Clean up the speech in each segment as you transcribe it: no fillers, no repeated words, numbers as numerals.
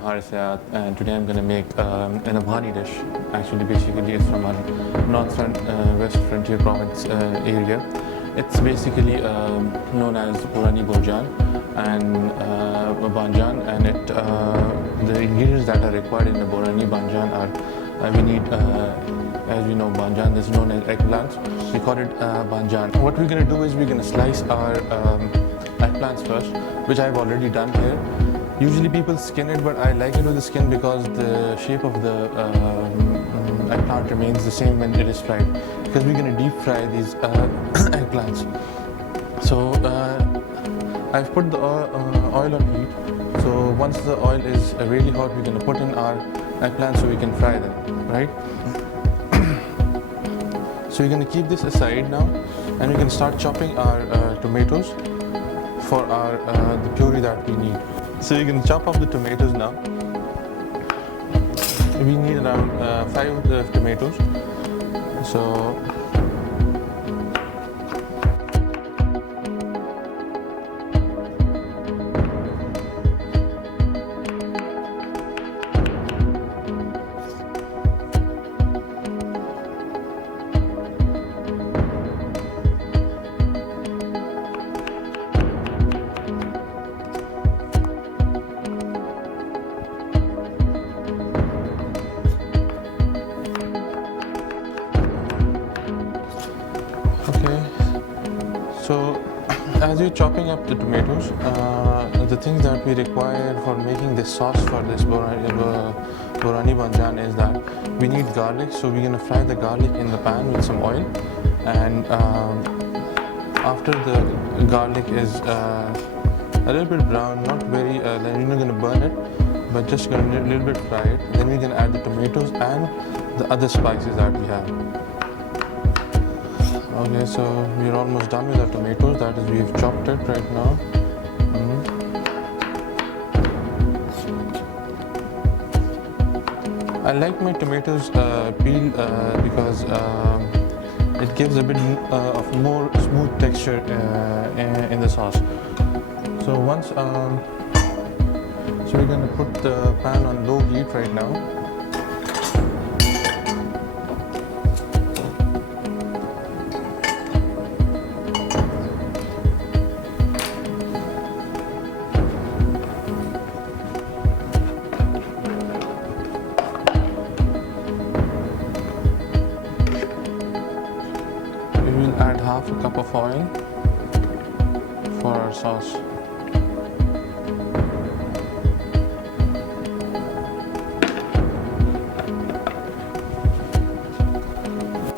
Harisayat, and today I'm going to make an Afghani dish. Actually, basically, it's from our West Frontier Province area. It's basically known as Burhani Baingan and Baingan, and the ingredients that are required in the Burhani Baingan are we need. As we know, Baingan is known as eggplants. We call it Baingan. What we're going to do is we're going to slice our eggplants first, which I've already done here. Usually people skin it, but I like it with the skin because the shape of the eggplant remains the same when it is fried. Because we're going to deep fry these eggplants. So I've put the oil on heat. So once the oil is really hot, we're going to put in our eggplants so we can fry them, right? So we're going to keep this aside now, and we can start chopping our tomatoes for the puree that we need. So you can chop up the tomatoes now. We need around 5 tomatoes. So So, as you're chopping up the tomatoes, the things that we require for making this sauce for this Burhani Baingan is that we need garlic. So we're going to fry the garlic in the pan with some oil, and after the garlic is a little bit brown, not very, then you're not going to burn it, but just going to a little bit fry it. Then we're going to add the tomatoes and the other spices that we have. Okay, so we're almost done with our tomatoes. That is, we've chopped it right now. I like my tomatoes peeled because it gives a bit of more smooth texture in the sauce. So so we're going to put the pan on low heat right now. We will add half a cup of oil for our sauce.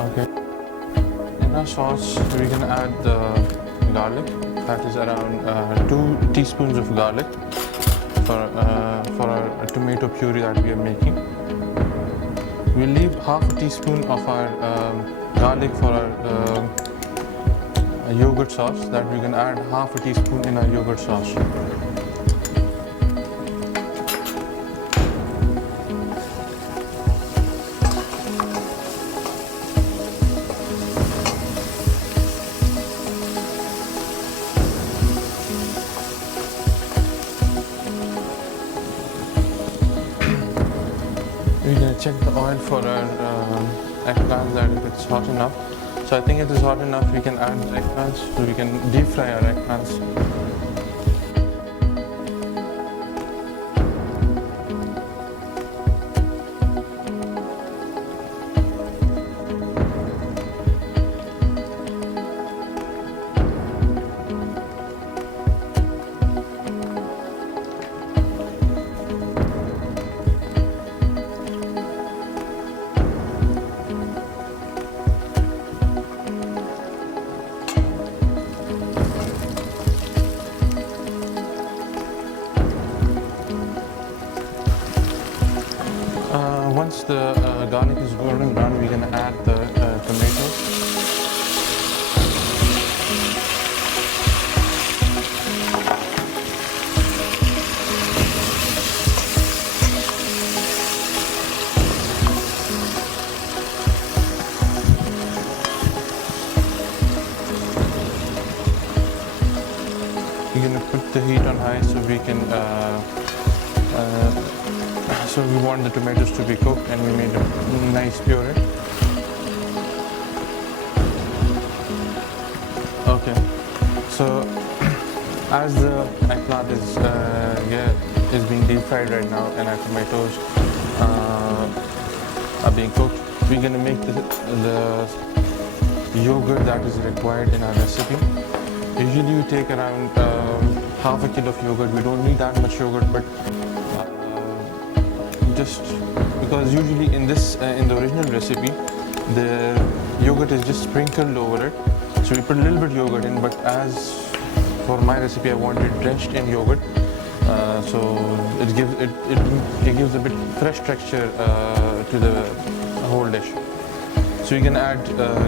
Okay. In our sauce, we're going to add the garlic. That is around 2 teaspoons of garlic for our tomato puree that we are making. We'll leave half a teaspoon of our garlic for our yogurt sauce, that we can add half a teaspoon in our yogurt sauce. We're going to check the oil for our eggplants, that if it's hot enough. So I think it is hot enough, we can add the eggplants, so we can deep fry our eggplants. Once the garlic is golden brown, we're going to add the tomatoes. We're going to put the heat on high so we can So we want the tomatoes to be cooked, and we made a nice puree. Okay, so as the eggplant is being deep fried right now, and our tomatoes are being cooked, we're gonna make the yogurt that is required in our recipe. Usually we take around half a kilo of yogurt. We don't need that much yogurt, but just because usually in the original recipe, the yogurt is just sprinkled over it. So we put a little bit of yogurt in, but as for my recipe, I want it drenched in yogurt. So it gives a bit fresh texture to the whole dish. So you can add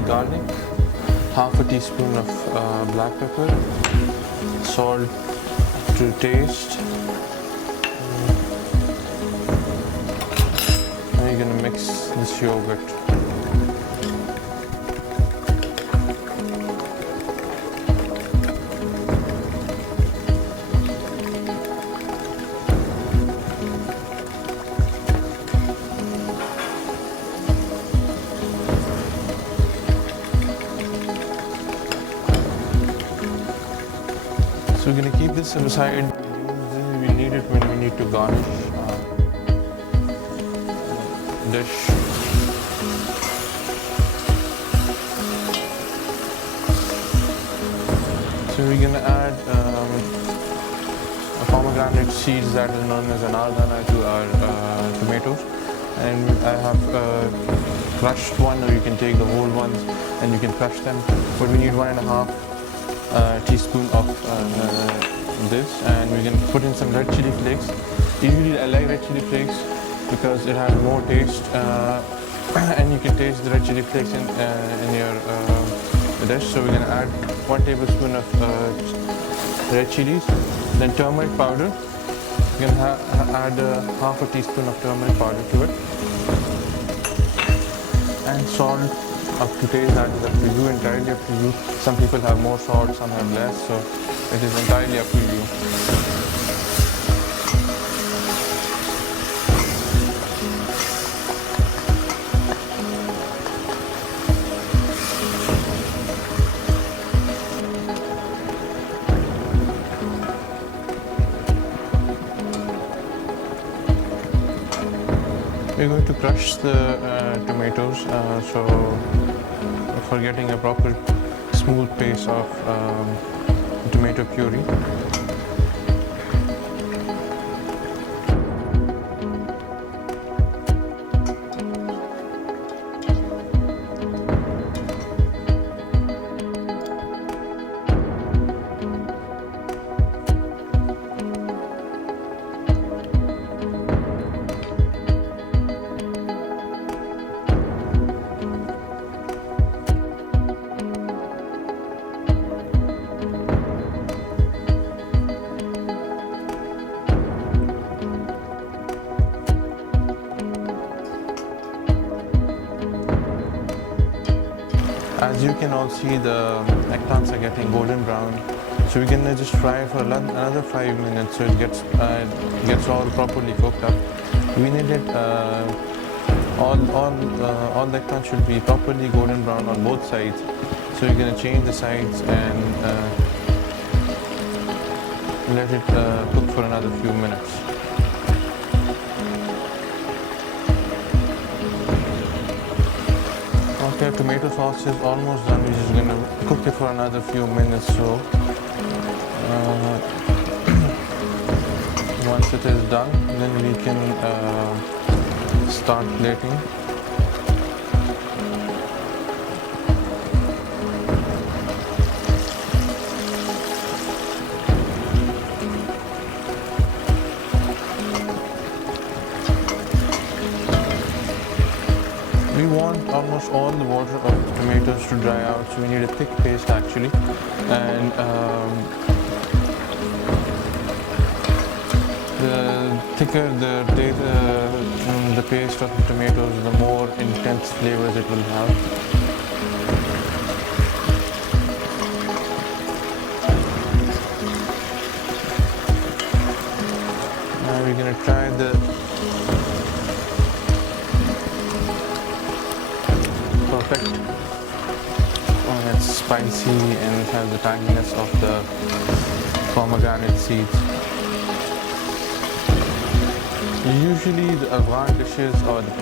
garlic, half a teaspoon of black pepper, salt to taste, and you're gonna mix this yogurt. So we're going to keep this aside. We need it when we need to garnish dish. So we're going to add a pomegranate seeds that is known as an argana to our tomatoes. And I have crushed one, or you can take the whole ones and you can crush them. But we need 1.5 teaspoon of this, and we can put in some red chili flakes. Usually I like red chili flakes because it has more taste, and you can taste the red chili flakes in your dish. So we're going to add 1 tablespoon of red chilies, then turmeric powder. We're going to add half a teaspoon of turmeric powder to it, and salt up to taste. That is up to you, entirely up to you. Some people have more salt, some have less, so it is entirely up to you. We're going to crush the tomatoes, so for getting a proper smooth paste of tomato puree. As you can all see, the eggplants are getting golden brown. So we're gonna just fry for another 5 minutes so it gets all properly cooked up. We need it all the eggplants should be properly golden brown on both sides. So you're gonna change the sides and let it cook for another few minutes. Okay, tomato sauce is almost done. We're just going to cook it for another few minutes. So once it is done, then we can start plating. We want almost all the water of the tomatoes to dry out, so we need a thick paste actually. And the thicker the paste of the tomatoes, the more intense flavors it will have. Now we're going to try the it's spicy and it has the tanginess of the pomegranate seeds. Usually the Afghan dishes or the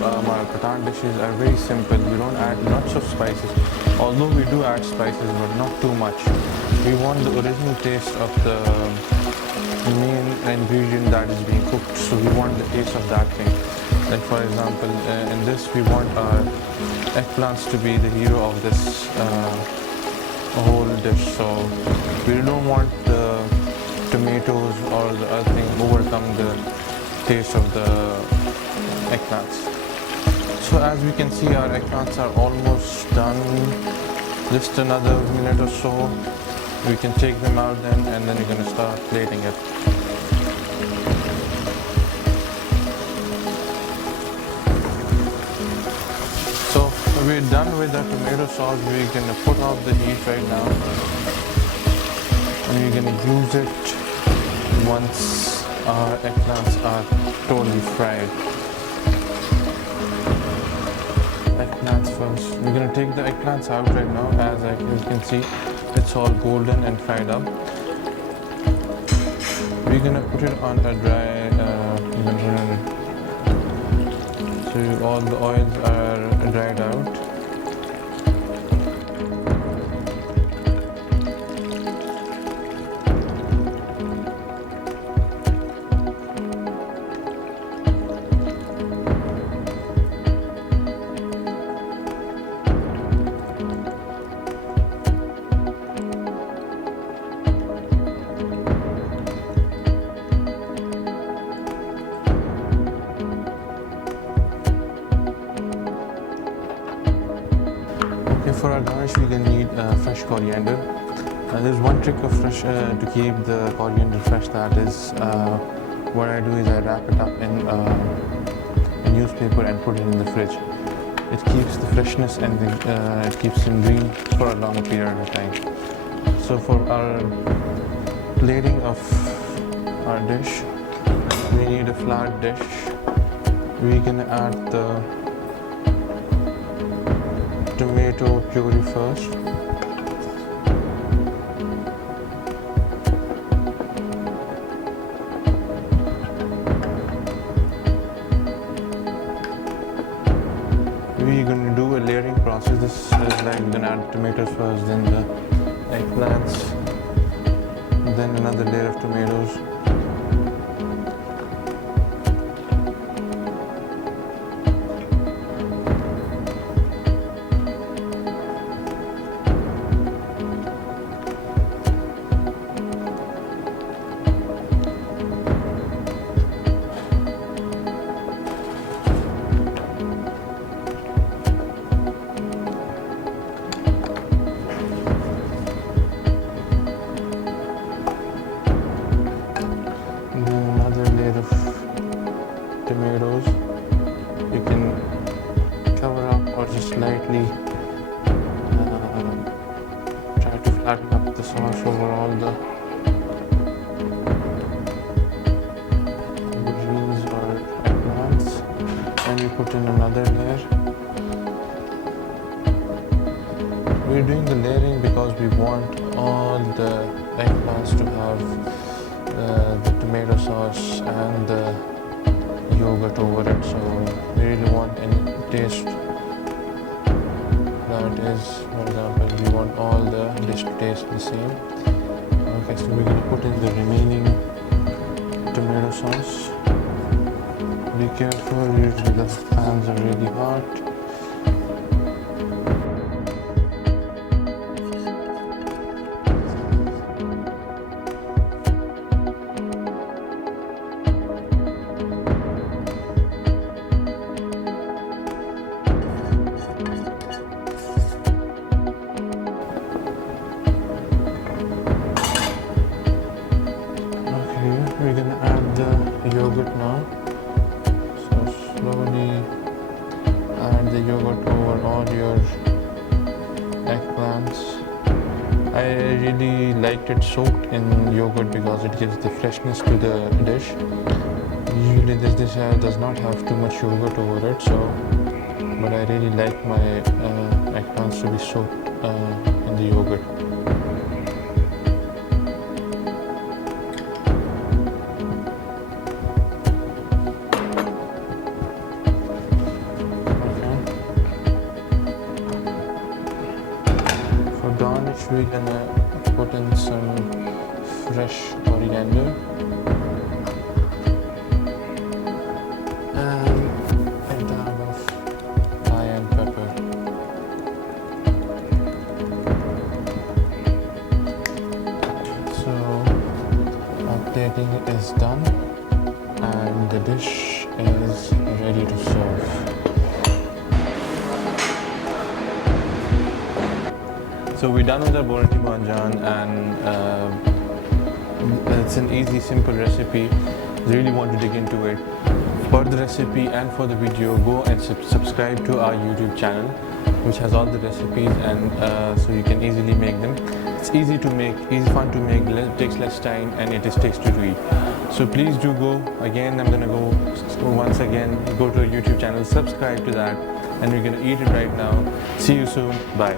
Patan dishes are very simple. We don't add lots of spices, although we do add spices but not too much. We want the original taste of the main ingredient that is being cooked, so we want the taste of that thing. Like for example, in this we want our eggplants to be the hero of this whole dish, so we don't want the tomatoes or the other thing overcome the taste of the eggplants. So as we can see, our eggplants are almost done. Just another minute or so, we can take them out then, and then we're going to start plating it. So we're done with the tomato sauce. We're going to put off the heat right now, and we're going to use it once our eggplants are totally fried. Eggplants first. We're going to take the eggplants out right now. As you can see, it's all golden and fried up. We're going to put it on a dry, so all the oils are dried out. For our garnish, we're going to need fresh coriander. There's one trick of fresh to keep the coriander fresh. That is, what I do is I wrap it up in a newspaper and put it in the fridge. It keeps the freshness and it keeps them green for a long period of time. So for our plating of our dish, we need a flat dish. We're going to add the tomato puree first. We're going to do a layering process. This is like we're going to add tomatoes first, then the eggplants, then another layer of tomatoes. Tomatoes. You can cover up or just lightly try to flatten up the sauce over all the greens or eggplants, and we put in another layer. We're doing the layering because we want all the eggplants to have the tomato sauce and the yogurt over it, so we really want any taste that is, for example, we want all the dish to taste the same. Okay, so we're going to put in the remaining tomato sauce. Be careful, usually the pans are really hot. We're going to add the yogurt now. So slowly add the yogurt over all your eggplants. I really liked it soaked in yogurt because it gives the freshness to the dish. Usually this dish does not have too much yogurt over it, so but I really like my eggplants to be soaked in the we're gonna put in some fresh coriander and a dab of cayenne pepper. So updating is done and the dish is ready to serve. So we're done with our Burhani Baingan, and it's an easy, simple recipe. Really want to dig into it. For the recipe and for the video, go and subscribe to our YouTube channel, which has all the recipes, and so you can easily make them. It's easy to make, easy fun to make, takes less time, and it is tasty to eat. So please do go. Again, I'm gonna go once again. Go to our YouTube channel, subscribe to that, and we're gonna eat it right now. See you soon. Bye.